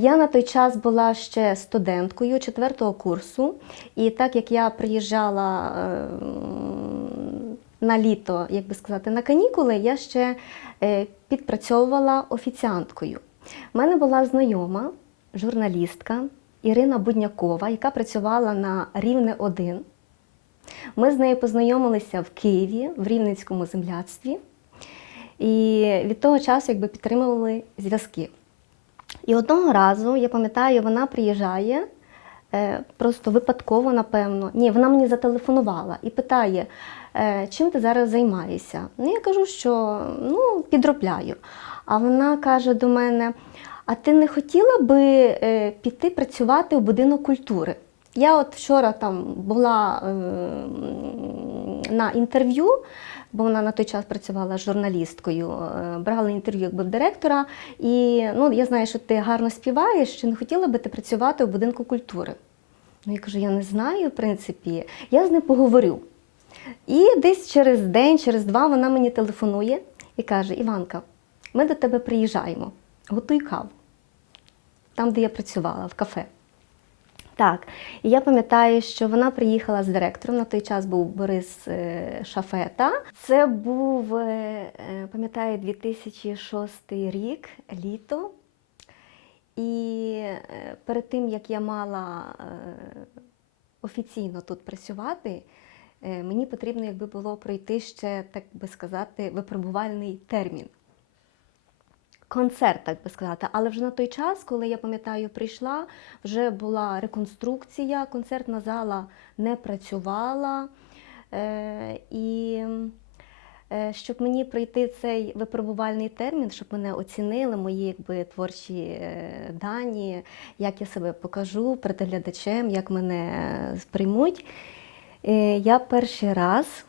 Я на той час була ще студенткою четвертого курсу, і так як я приїжджала е, на літо, як би сказати, на канікули, я ще е, підпрацьовувала офіціанткою. У мене була знайома журналістка Ірина Буднякова, яка працювала на Рівне 1. Ми з нею познайомилися в Києві, в Рівненському земляцтві. І від того часу якби підтримували зв'язки. І одного разу, я пам'ятаю, вона приїжджає, е, просто випадково, напевно. Ні, вона мені зателефонувала і питає, е, чим ти зараз займаєшся? Ну, я кажу, що ну, підробляю. А вона каже до мене: а ти не хотіла би е, піти працювати в будинок культури? Я от вчора там була е, на інтерв'ю, бо вона на той час працювала журналісткою, е, брала інтерв'ю якби в директора. І ну, я знаю, що ти гарно співаєш, чи не хотіла би ти працювати в будинку культури? Ну, я кажу, я не знаю, в принципі, я з ним поговорю. І десь через день, через два вона мені телефонує і каже: Іванка, ми до тебе приїжджаємо, готуй каву. Там, де я працювала, в кафе. Так, і я пам'ятаю, що вона приїхала з директором. На той час був Борис е, Шафета. Це був, е, е, пам'ятаю, 2006 рік, літо. І перед тим, як я мала офіційно тут працювати, мені потрібно якби було пройти ще, так би сказати, випробувальний термін. Концерт, так би сказати. Але вже на той час, коли я пам'ятаю, прийшла, вже була реконструкція, концертна зала не працювала. Е, і е, щоб мені пройти цей випробувальний термін, щоб мене оцінили, мої якби, творчі е, дані, як я себе покажу перед глядачем, як мене е, сприймуть, е, я перший раз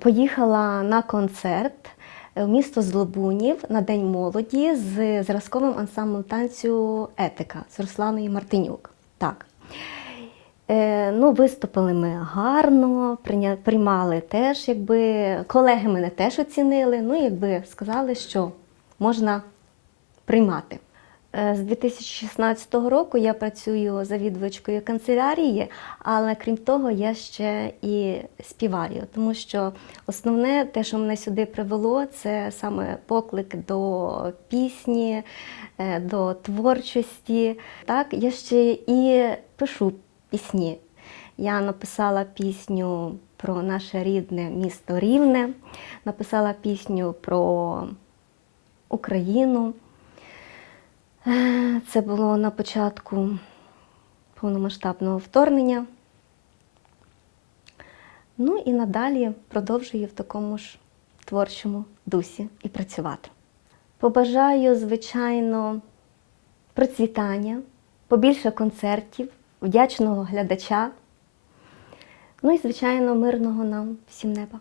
поїхала на концерт в місто Злобунів на День молоді з зразковим ансамблем танцю Етика з Русланою Мартинюк. Так. Е, ну, виступили ми гарно, приймали теж, якби колеги мене теж оцінили. Ну, якби сказали, що можна приймати. Е, З 2016 року я працюю завідувачкою канцелярії, але крім того, я ще і співаю, тому що основне, те, що мене сюди привело, це саме поклик до пісні, е, до творчості. Так, я ще і пишу пісні. Я написала пісню про наше рідне місто Рівне, написала пісню про Україну. Це було на початку повномасштабного вторгнення. Ну і надалі продовжую в такому ж творчому дусі і працювати. Побажаю, звичайно, процвітання, побільше концертів, вдячного глядача. Ну і, звичайно, мирного нам всім неба.